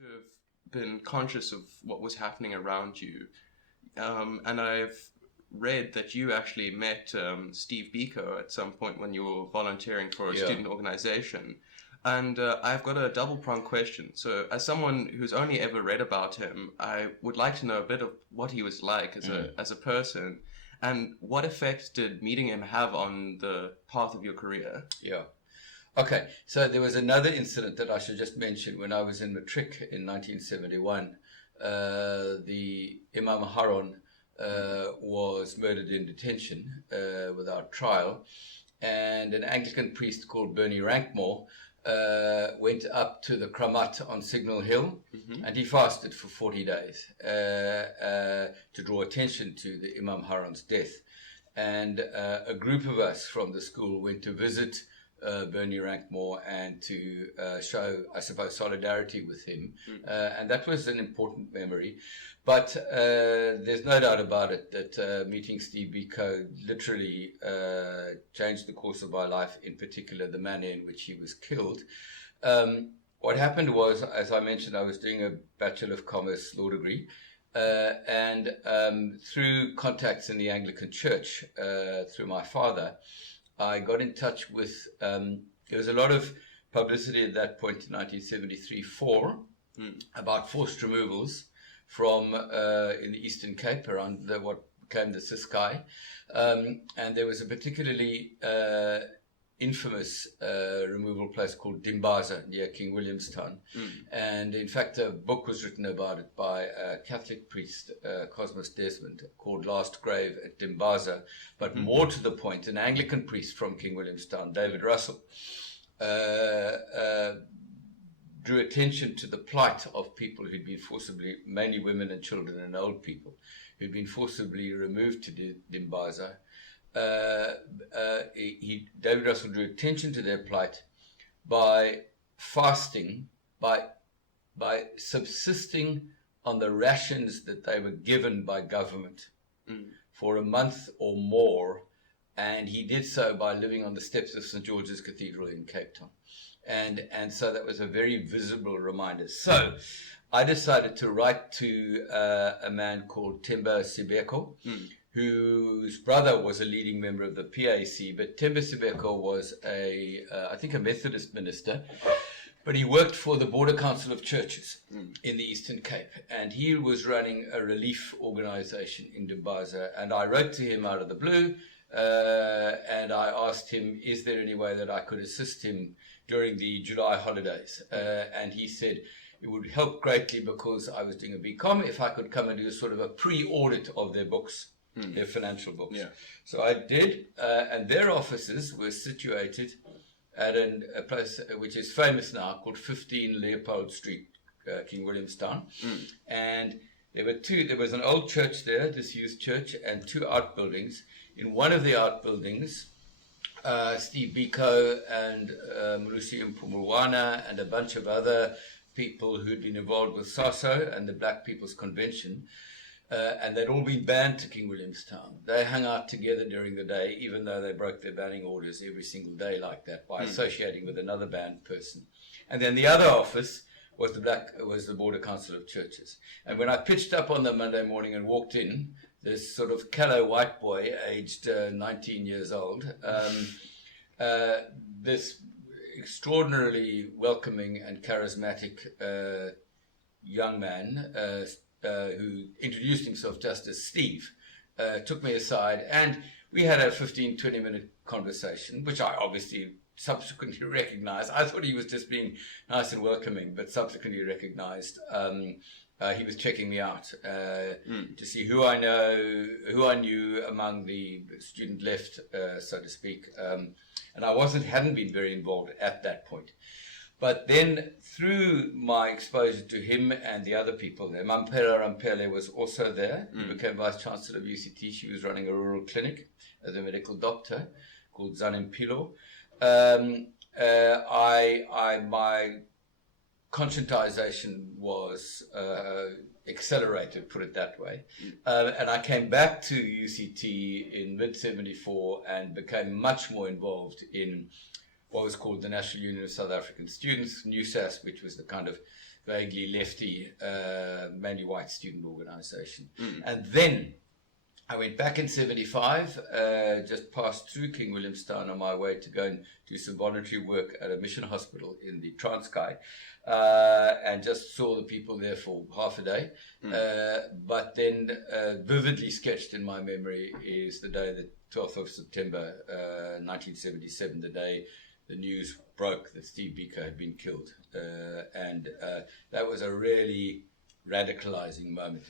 to have been conscious of what was happening around you. And I've read that you actually met Steve Biko at some point when you were volunteering for a Yeah. student organization. And I've got a double-pronged question. So, as someone who's only ever read about him, I would like to know a bit of what he was like as a person, and what effect did meeting him have on the path of your career? Yeah. Okay. So there was another incident that I should just mention. When I was in Matric in 1971, the Imam Haron was murdered in detention without trial, and an Anglican priest called Bernie Rankmore went up to the Kramat on Signal Hill, and he fasted for 40 days to draw attention to the Imam Haron's death. And a group of us from the school went to visit Bernie Rankmore and to show, I suppose, solidarity with him. And that was an important memory. But there's no doubt about it that meeting Steve Biko literally changed the course of my life, in particular the manner in which he was killed. What happened was, as I mentioned, I was doing a Bachelor of Commerce law degree. And through contacts in the Anglican Church, through my father, I got in touch with, there was a lot of publicity at that point in 1973 about forced removals from in the Eastern Cape around what became the Ciskei. And there was a particularly infamous removal place called Dimbaza near King Williamstown. And in fact, a book was written about it by a Catholic priest, Cosmas Desmond, called Last Grave at Dimbaza. But more to the point, an Anglican priest from King Williamstown, David Russell, drew attention to the plight of people who'd been forcibly, mainly women and children and old people, who'd been forcibly removed to Dimbaza. David Russell drew attention to their plight by fasting, by subsisting on the rations that they were given by government for a month or more, and he did so by living on the steps of St. George's Cathedral in Cape Town. And so that was a very visible reminder. So I decided to write to a man called Themba Sibeko, whose brother was a leading member of the PAC, but Themba Sibeko was I think a Methodist minister, but he worked for the Border Council of Churches in the Eastern Cape, and he was running a relief organization in Dimbaza. And I wrote to him out of the blue, and I asked him, is there any way that I could assist him during the July holidays? And he said it would help greatly because I was doing a BCom if I could come and do sort of a pre-audit of their books. Their financial books. Yeah. So I did, and their offices were situated at a place which is famous now called 15 Leopold Street, King Williamstown. And there was an old church there, disused church, and two outbuildings. In one of the outbuildings, Steve Biko and Mulusi Mpumulwana and a bunch of other people who'd been involved with SASO and the Black People's Convention, and they'd all been banned to King Williamstown. They hung out together during the day, even though they broke their banning orders every single day like that by associating with another banned person. And then the other office was the Border Council of Churches. And when I pitched up on the Monday morning and walked in, this sort of callow white boy, aged 19 years old, this extraordinarily welcoming and charismatic young man, who introduced himself just as Steve, took me aside, and we had a 15-20 minute conversation, which I obviously subsequently recognized. I thought he was just being nice and welcoming, but subsequently recognized he was checking me out to see who I knew among the student left, so to speak, and I hadn't been very involved at that point. But then, through my exposure to him and the other people there, Mampela Rampele was also there. He became Vice Chancellor of UCT. She was running a rural clinic as a medical doctor called Zanempilo. My conscientization was accelerated, put it that way. And I came back to UCT in mid-74 and became much more involved in what was called the National Union of South African Students, NUSAS, which was the kind of vaguely lefty, mainly white student organization. And then I went back in 75, just passed through King Williamstown on my way to go and do some voluntary work at a mission hospital in the Transkei, and just saw the people there for half a day. But then vividly sketched in my memory is the day, the 12th of September, 1977, the day the news broke that Steve Biko had been killed. And that was a really radicalizing moment.